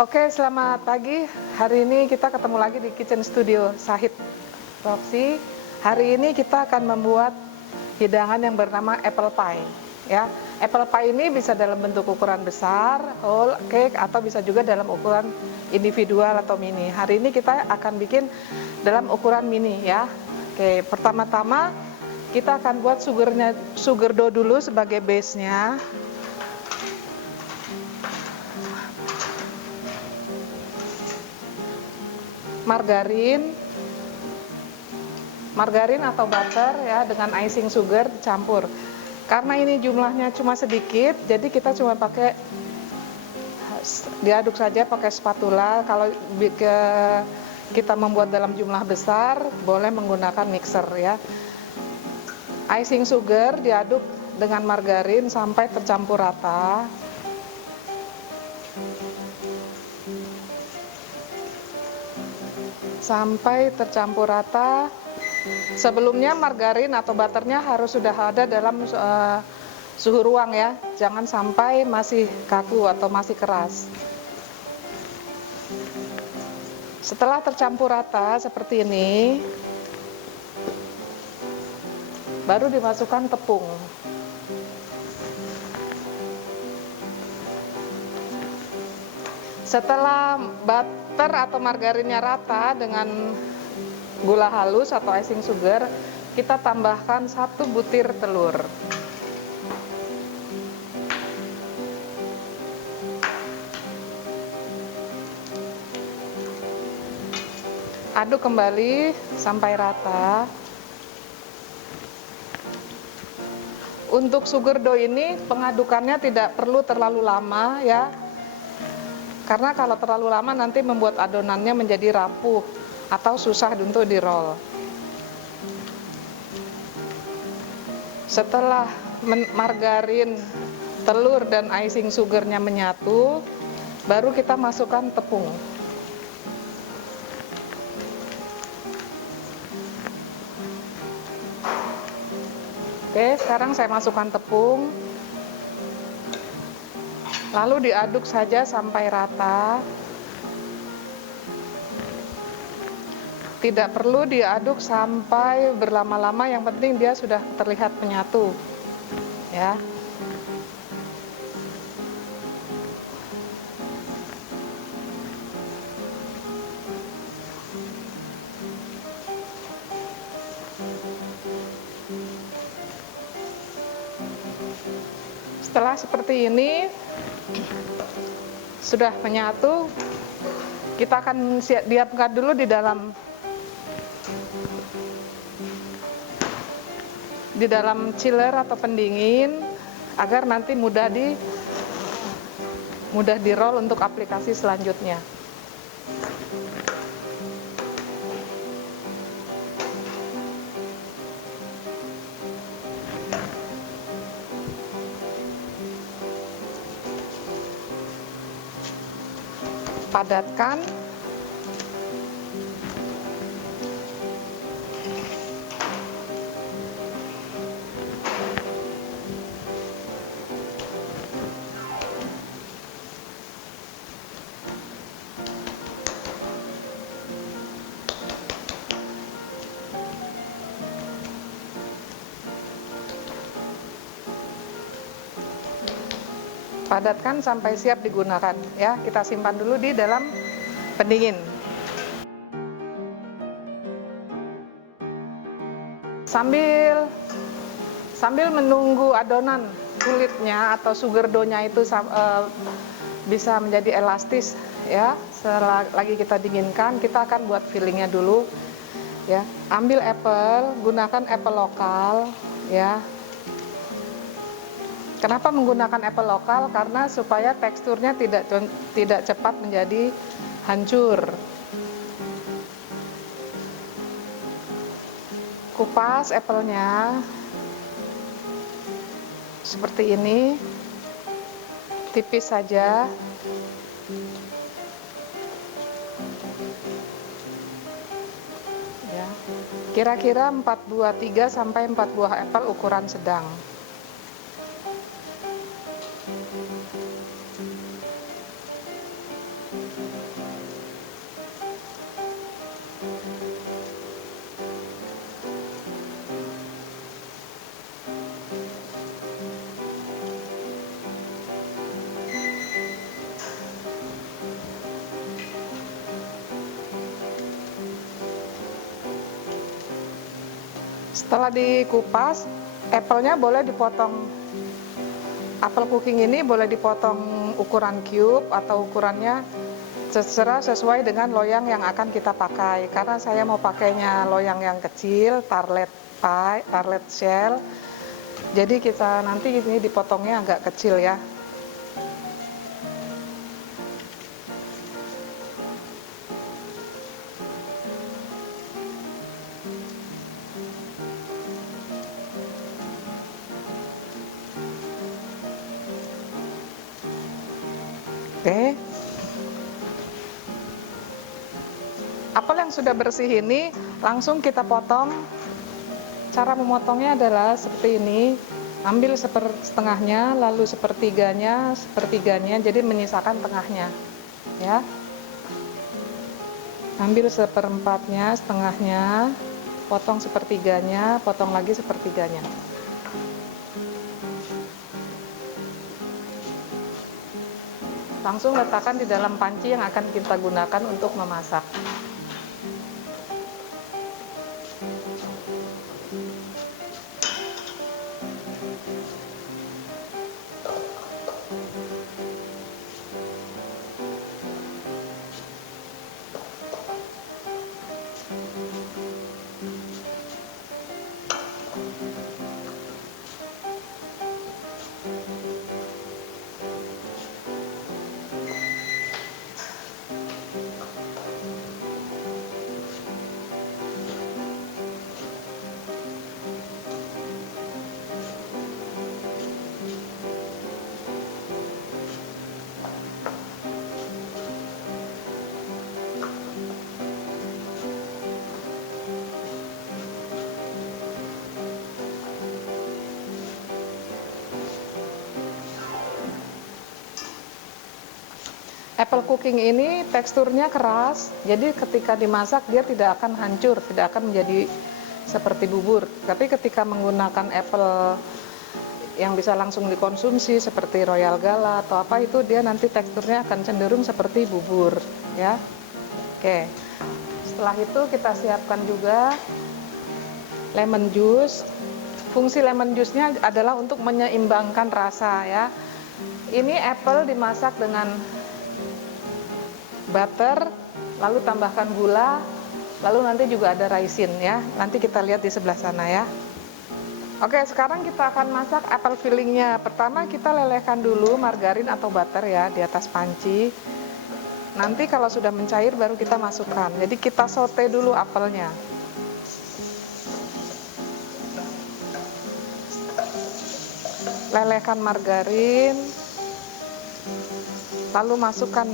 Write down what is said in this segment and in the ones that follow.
Oke, selamat pagi. Hari ini kita ketemu lagi di Kitchen Studio Sahid Roxy. Hari ini kita akan membuat hidangan yang bernama apple pie. Ya, apple pie ini bisa dalam bentuk ukuran besar, whole cake, atau bisa juga dalam ukuran individual atau mini. Hari ini kita akan bikin dalam ukuran mini ya. Oke, pertama-tama kita akan buat sugar dough dulu sebagai base-nya. Margarin atau butter ya dengan icing sugar dicampur. Karena ini jumlahnya cuma sedikit, jadi kita cuma pakai diaduk saja pakai spatula. Kalau kita membuat dalam jumlah besar, boleh menggunakan mixer ya. Icing sugar diaduk dengan margarin sampai tercampur rata. Sampai tercampur rata. Sebelumnya margarin atau butternya harus sudah ada dalam suhu ruang ya, jangan sampai masih kaku atau masih keras. Setelah tercampur rata seperti ini, baru dimasukkan tepung. Setelah butter atau margarinnya rata dengan gula halus atau icing sugar, kita tambahkan 1 butir telur. Aduk kembali sampai rata. Untuk sugar dough ini pengadukannya tidak perlu terlalu lama ya. Karena kalau terlalu lama nanti membuat adonannya menjadi rapuh atau susah untuk di-roll. Setelah margarin, telur, dan icing sugarnya menyatu, baru kita masukkan tepung. Oke, sekarang saya masukkan tepung. Lalu diaduk saja sampai rata. Tidak perlu diaduk sampai berlama-lama, yang penting dia sudah terlihat menyatu. Ya. Setelah seperti ini sudah menyatu, kita akan diamkan dulu di dalam chiller atau pendingin agar nanti mudah di-roll untuk aplikasi selanjutnya. Padatkan. Padatkan sampai siap digunakan ya. Kita simpan dulu di dalam pendingin. Sambil menunggu adonan kulitnya atau sugar dough-nya itu bisa menjadi elastis ya. Selagi kita dinginkan, kita akan buat fillingnya dulu ya. Ambil apple, gunakan apple lokal ya. Kenapa menggunakan apple lokal? Karena supaya teksturnya tidak cepat menjadi hancur. Kupas apple-nya seperti ini, tipis saja. Ya. Kira-kira 3 sampai 4 buah apple ukuran sedang. Setelah dikupas, apelnya boleh dipotong. Apel cooking ini boleh dipotong ukuran cube atau ukurannya terserah sesuai dengan loyang yang akan kita pakai. Karena saya mau pakainya loyang yang kecil, tarlet pie, tarlet shell. Jadi kita nanti ini dipotongnya agak kecil ya. Oke. Apel yang sudah bersih ini langsung kita potong. Cara memotongnya adalah seperti ini. Ambil setengahnya, lalu sepertiganya, jadi menyisakan tengahnya. Ya. Ambil seperempatnya, setengahnya, potong sepertiganya, potong lagi sepertiganya. Langsung letakkan di dalam panci yang akan kita gunakan untuk memasak. Apple cooking ini teksturnya keras, jadi ketika dimasak dia tidak akan hancur, tidak akan menjadi seperti bubur. Tapi ketika menggunakan apple yang bisa langsung dikonsumsi seperti Royal Gala atau apa itu, dia nanti teksturnya akan cenderung seperti bubur, ya. Oke. Setelah itu kita siapkan juga lemon juice. Fungsi lemon juice-nya adalah untuk menyeimbangkan rasa, ya. Ini apple dimasak dengan butter, lalu tambahkan gula, lalu nanti juga ada raisin ya. Nanti kita lihat di sebelah sana ya. Oke, sekarang kita akan masak apple fillingnya. Pertama kita lelehkan dulu margarin atau butter ya di atas panci. Nanti kalau sudah mencair baru kita masukkan. Jadi kita saute dulu apelnya. Lelehkan margarin, lalu masukkan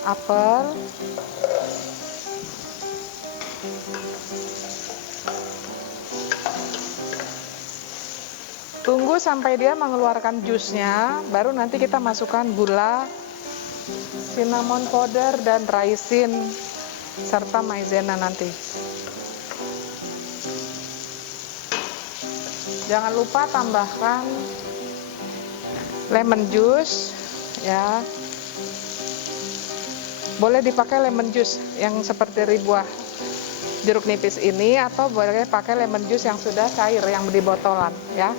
apel, tunggu sampai dia mengeluarkan jusnya, baru nanti kita masukkan gula, cinnamon powder dan raisin serta maizena nanti. Jangan lupa tambahkan lemon juice ya. Boleh dipakai lemon juice yang seperti buah jeruk nipis ini, atau boleh pakai lemon juice yang sudah cair yang di botolan ya.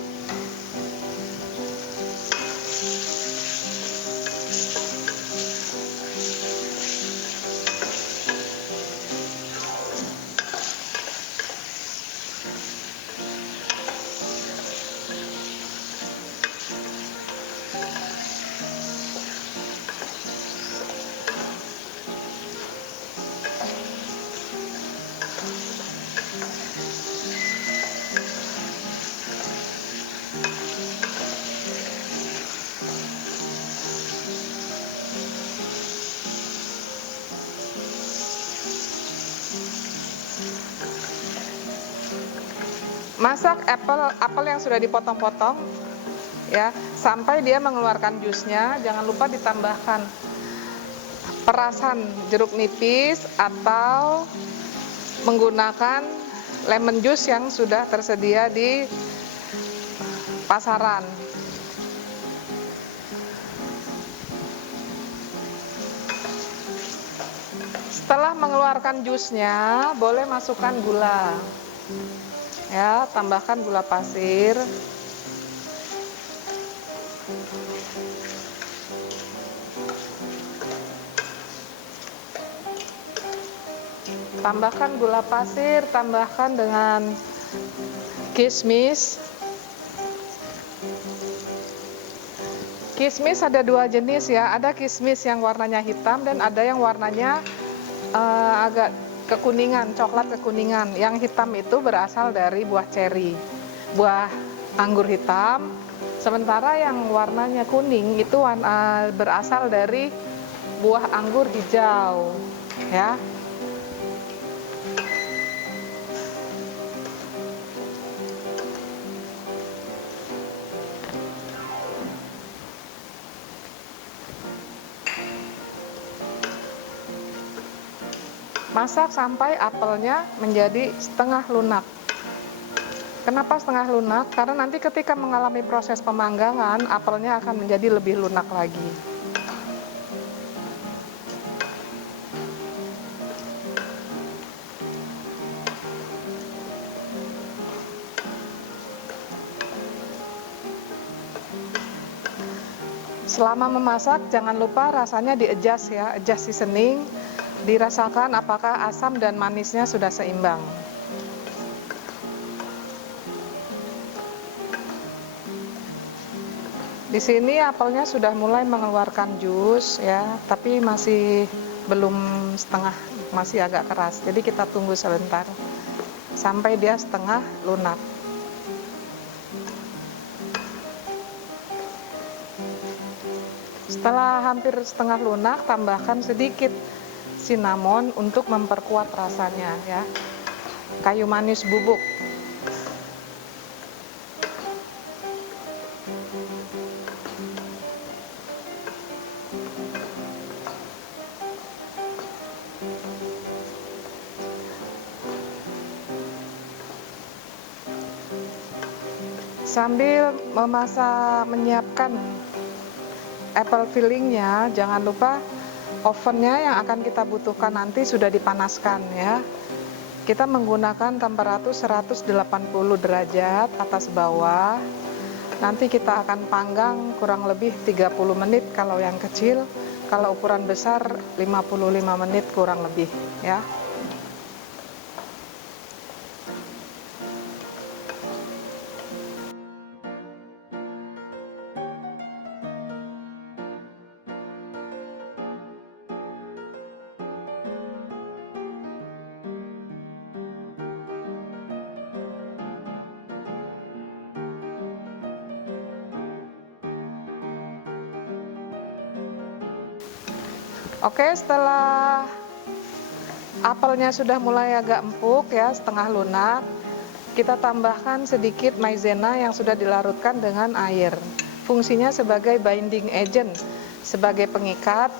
Masak apel yang sudah dipotong-potong ya sampai dia mengeluarkan jusnya. Jangan lupa ditambahkan perasan jeruk nipis atau menggunakan lemon juice yang sudah tersedia di pasaran. Setelah mengeluarkan jusnya, boleh masukkan gula. Ya, tambahkan gula pasir. Tambahkan gula pasir, tambahkan dengan kismis. Kismis ada dua jenis ya, ada kismis yang warnanya hitam dan ada yang warnanya agak kekuningan, coklat kekuningan. Yang hitam itu berasal dari buah ceri, buah anggur hitam. Sementara yang warnanya kuning itu berasal dari buah anggur hijau, ya. Masak sampai apelnya menjadi setengah lunak. Kenapa setengah lunak? Karena nanti ketika mengalami proses pemanggangan, apelnya akan menjadi lebih lunak lagi. Selama memasak, jangan lupa rasanya di-adjust ya, adjust seasoning. Dirasakan apakah asam dan manisnya sudah seimbang. Di sini apelnya sudah mulai mengeluarkan jus ya, tapi masih belum setengah, masih agak keras. Jadi kita tunggu sebentar sampai dia setengah lunak. Setelah hampir setengah lunak, tambahkan sedikit cinnamon untuk memperkuat rasanya ya. Kayu manis bubuk. Sambil menyiapkan apple fillingnya, jangan lupa ovennya yang akan kita butuhkan nanti sudah dipanaskan ya. Kita menggunakan temperatur 180 derajat atas bawah. Nanti kita akan panggang kurang lebih 30 menit kalau yang kecil, kalau ukuran besar 55 menit kurang lebih ya. Oke, setelah apelnya sudah mulai agak empuk ya, setengah lunak, kita tambahkan sedikit maizena yang sudah dilarutkan dengan air. Fungsinya sebagai binding agent, sebagai pengikat.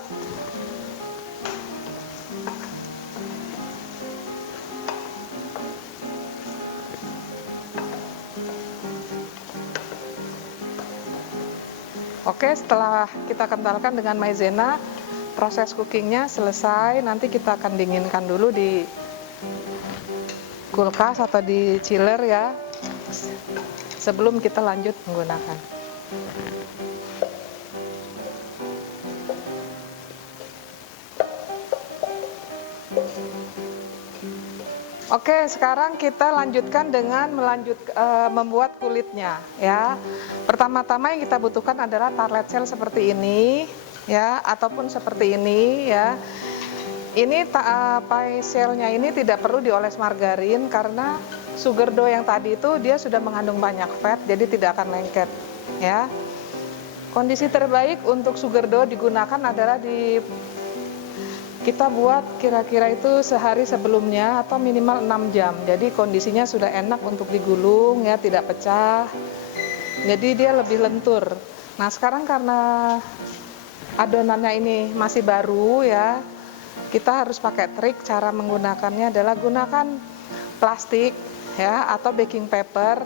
Oke, setelah kita kentalkan dengan maizena, proses cookingnya selesai. Nanti kita akan dinginkan dulu di kulkas atau di chiller ya, sebelum kita lanjut menggunakan. Oke, sekarang kita lanjutkan dengan membuat kulitnya ya. Pertama-tama yang kita butuhkan adalah tarlet shell seperti ini ya, ataupun seperti ini ya. Ini pie shellnya ini tidak perlu dioles margarin karena sugar dough yang tadi itu dia sudah mengandung banyak fat, jadi tidak akan lengket ya. Kondisi terbaik untuk sugar dough digunakan adalah kita buat kira-kira itu sehari sebelumnya atau minimal 6 jam. Jadi kondisinya sudah enak untuk digulung ya, tidak pecah. Jadi dia lebih lentur. Nah, sekarang karena adonannya ini masih baru ya, kita harus pakai trik. Cara menggunakannya adalah gunakan plastik ya, atau baking paper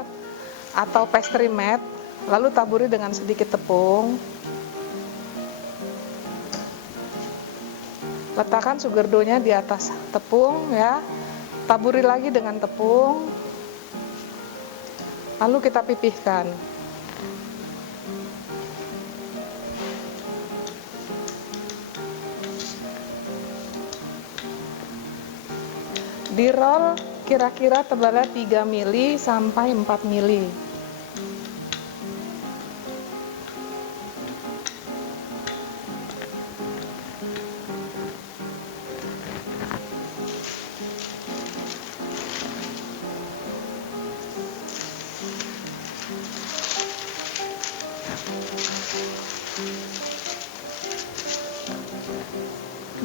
atau pastry mat, lalu taburi dengan sedikit tepung. Letakkan sugar dough-nya di atas tepung ya, taburi lagi dengan tepung, lalu kita pipihkan. Di roll kira-kira tebalnya 3 mili sampai 4 mili.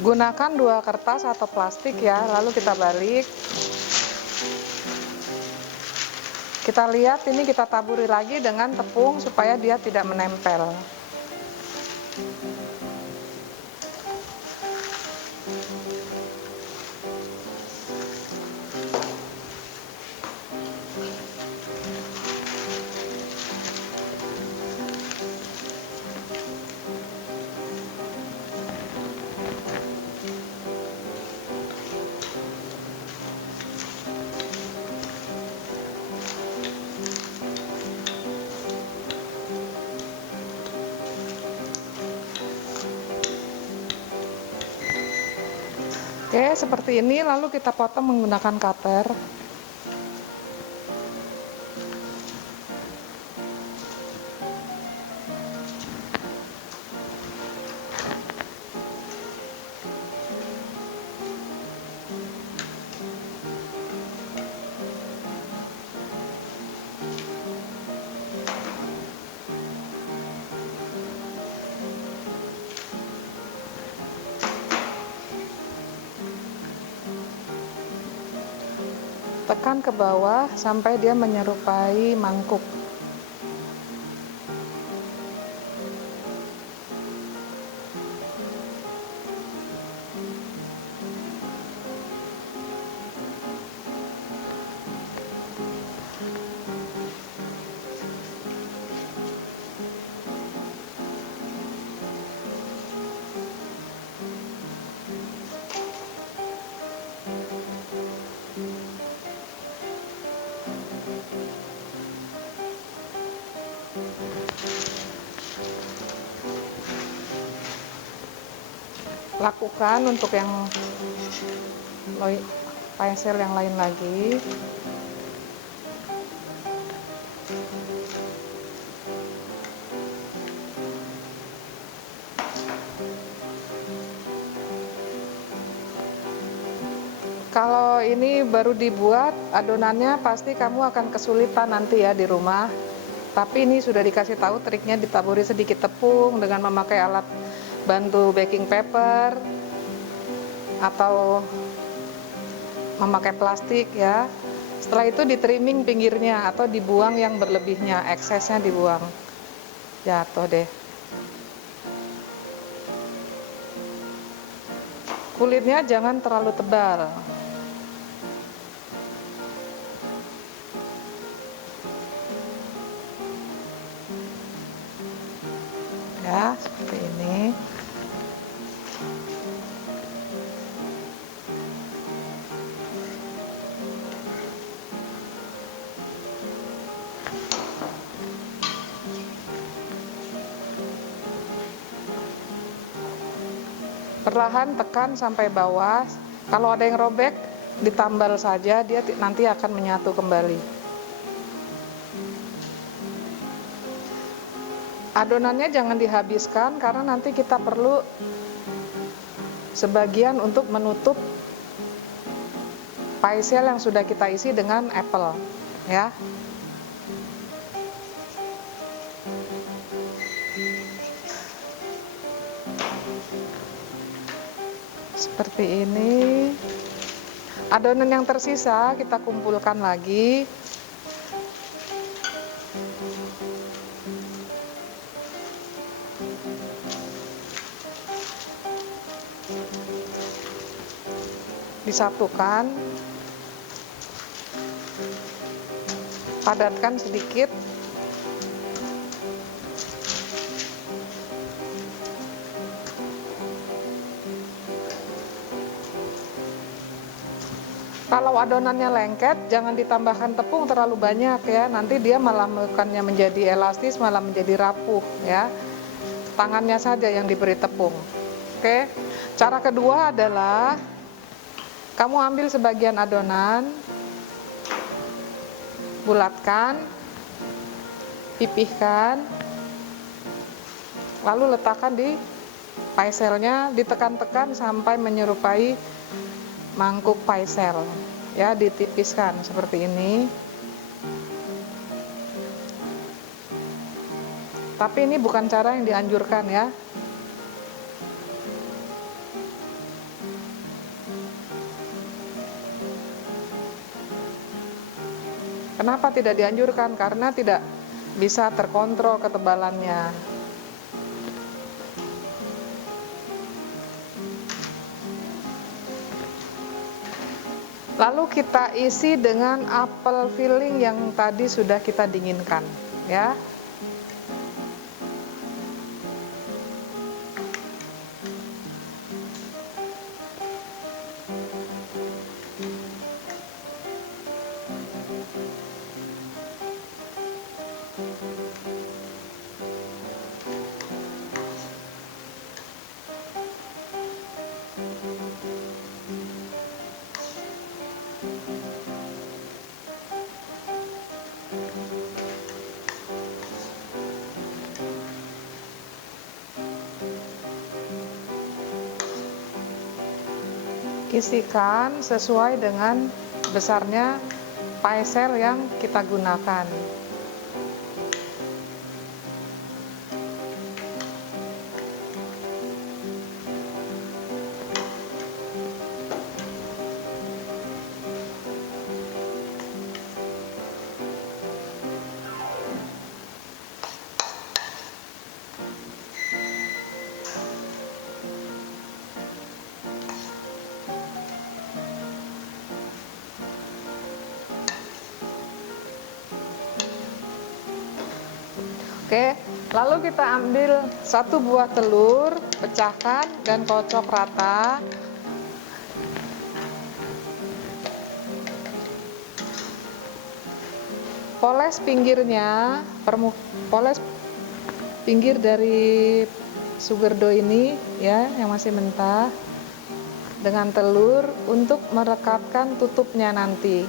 Gunakan 2 kertas atau plastik ya, lalu kita balik. Kita lihat ini, kita taburi lagi dengan tepung supaya dia tidak menempel. Oke, seperti ini, lalu kita potong menggunakan cutter. Tekan ke bawah sampai dia menyerupai mangkuk. Lakukan untuk yang pastel yang lain lagi. Kalau ini baru dibuat adonannya, pasti kamu akan kesulitan nanti ya di rumah. Tapi ini sudah dikasih tahu triknya, ditaburi sedikit tepung dengan memakai alat bantu baking paper atau memakai plastik ya. Setelah itu di trimming pinggirnya atau dibuang yang berlebihnya, eksesnya dibuang. Jatuh deh. Kulitnya jangan terlalu tebal. Ya, seperti ini. Perlahan tekan sampai bawah. Kalau ada yang robek, ditambal saja, dia nanti akan menyatu kembali. Adonannya jangan dihabiskan karena nanti kita perlu sebagian untuk menutup pastel yang sudah kita isi dengan apple ya. Seperti ini. Adonan yang tersisa kita kumpulkan lagi. disatukan, padatkan sedikit. Kalau adonannya lengket, jangan ditambahkan tepung terlalu banyak ya, nanti dia malah bukannya menjadi elastis, malah menjadi rapuh ya. Tangannya saja yang diberi tepung. Oke. Cara kedua adalah kamu ambil sebagian adonan, bulatkan, pipihkan, lalu letakkan di paiselnya, ditekan-tekan sampai menyerupai mangkuk paisel ya, ditipiskan seperti ini. Tapi ini bukan cara yang dianjurkan ya. Kenapa tidak dianjurkan? Karena tidak bisa terkontrol ketebalannya. Lalu kita isi dengan apel filling yang tadi sudah kita dinginkan ya. Isikan sesuai dengan besarnya paisel yang kita gunakan. Oke, lalu kita ambil satu buah telur, pecahkan dan kocok rata. Poles pinggirnya, poles pinggir dari sugar dough ini ya, yang masih mentah dengan telur untuk merekatkan tutupnya nanti.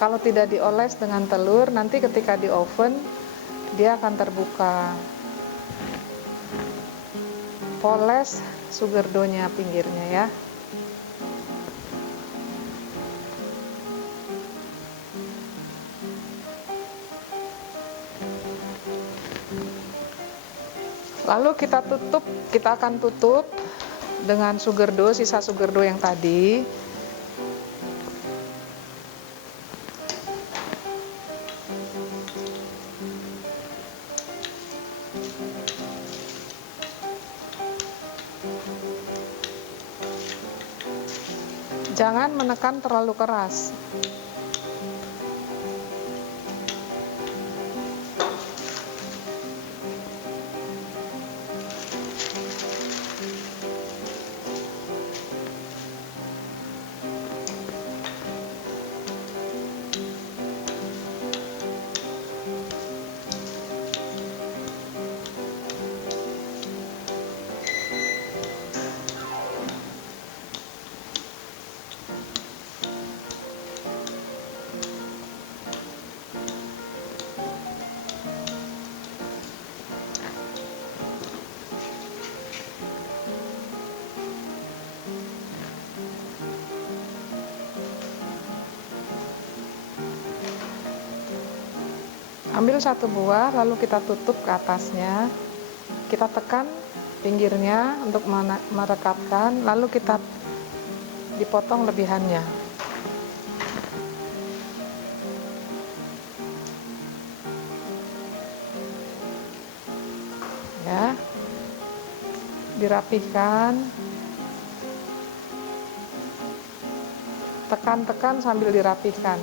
Kalau tidak dioles dengan telur, nanti ketika di oven dia akan terbuka. Poles sugar dough-nya pinggirnya ya. Lalu kita akan tutup dengan sugar dough, sisa sugar dough yang tadi. Jangan menekan terlalu keras. Ambil satu buah, lalu kita tutup ke atasnya, kita tekan pinggirnya untuk merekatkan, lalu kita dipotong lebihannya. Ya, dirapihkan. tekan-tekan sambil dirapikan.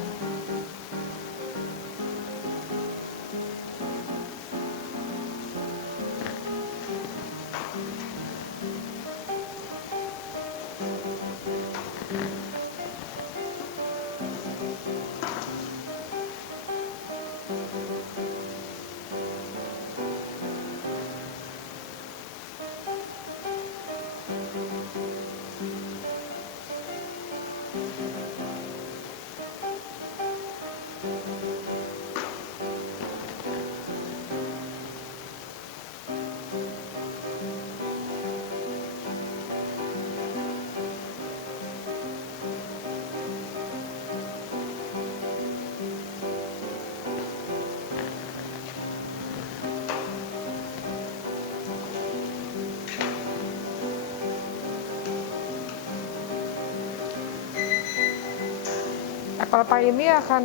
Apple pie ini akan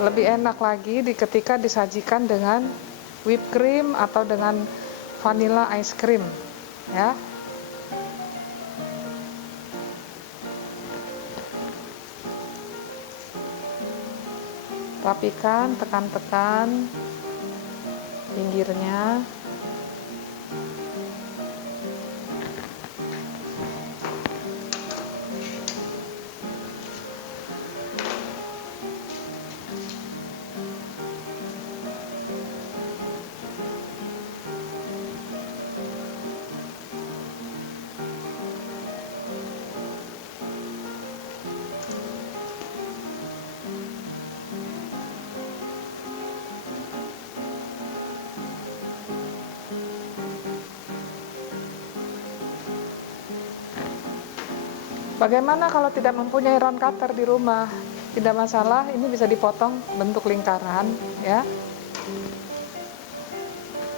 lebih enak lagi ketika disajikan dengan whipped cream atau dengan vanilla ice cream, ya. Rapikan, tekan-tekan pinggirnya. Bagaimana kalau tidak mempunyai round cutter di rumah? Tidak masalah, ini bisa dipotong bentuk lingkaran, ya.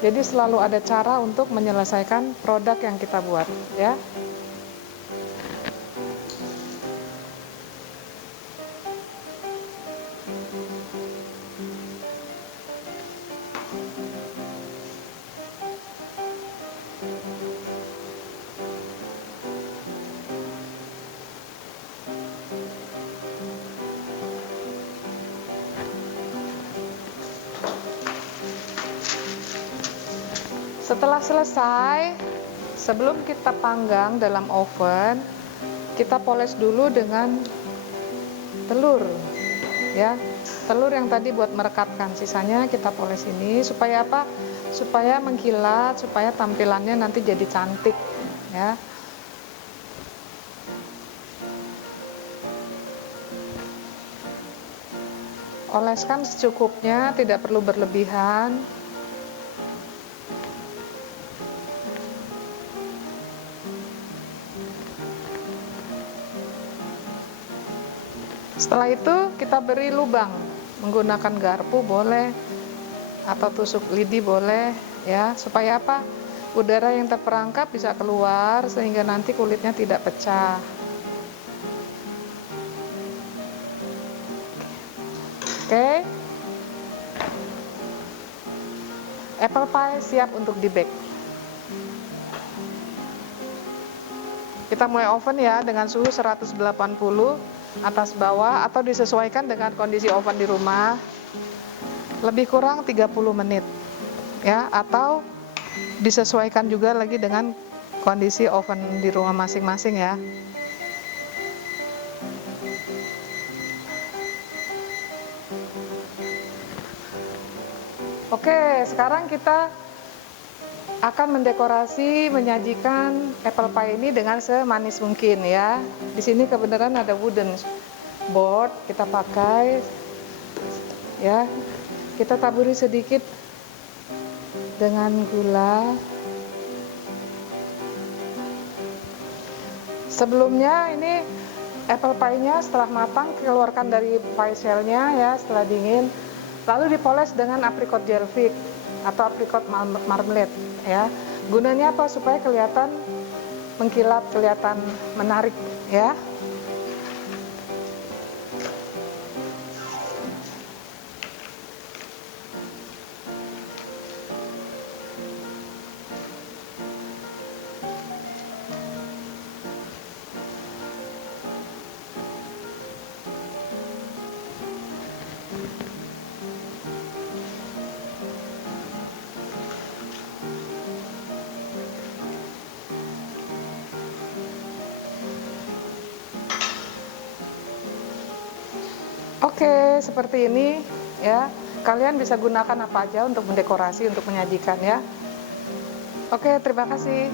Jadi selalu ada cara untuk menyelesaikan produk yang kita buat, ya. Setelah selesai, sebelum kita panggang dalam oven, kita poles dulu dengan telur, ya. Telur yang tadi buat merekatkan, sisanya kita poles ini supaya apa? Supaya mengkilat, supaya tampilannya nanti jadi cantik, ya. Oleskan secukupnya, tidak perlu berlebihan. Setelah itu kita beri lubang, menggunakan garpu boleh atau tusuk lidi boleh, ya, supaya apa? Udara yang terperangkap bisa keluar sehingga nanti kulitnya tidak pecah. Oke. Apple pie siap untuk di-bake. Kita mulai oven ya dengan suhu 180 atas bawah atau disesuaikan dengan kondisi oven di rumah. Lebih kurang 30 menit. Ya, atau disesuaikan juga lagi dengan kondisi oven di rumah masing-masing ya. Oke, sekarang kita akan mendekorasi, menyajikan apple pie ini dengan semanis mungkin ya. Di sini kebenaran ada wooden board kita pakai, ya. Kita taburi sedikit dengan gula. Sebelumnya ini apple pie-nya setelah matang keluarkan dari pie shell-nya ya, setelah dingin. Lalu dipoles dengan apricot gel fig atau apricot marmalade ya. Gunanya apa? Supaya kelihatan mengkilat, kelihatan menarik ya. Oke, seperti ini ya. Kalian bisa gunakan apa aja untuk mendekorasi, untuk menyajikan ya. Oke, terima kasih.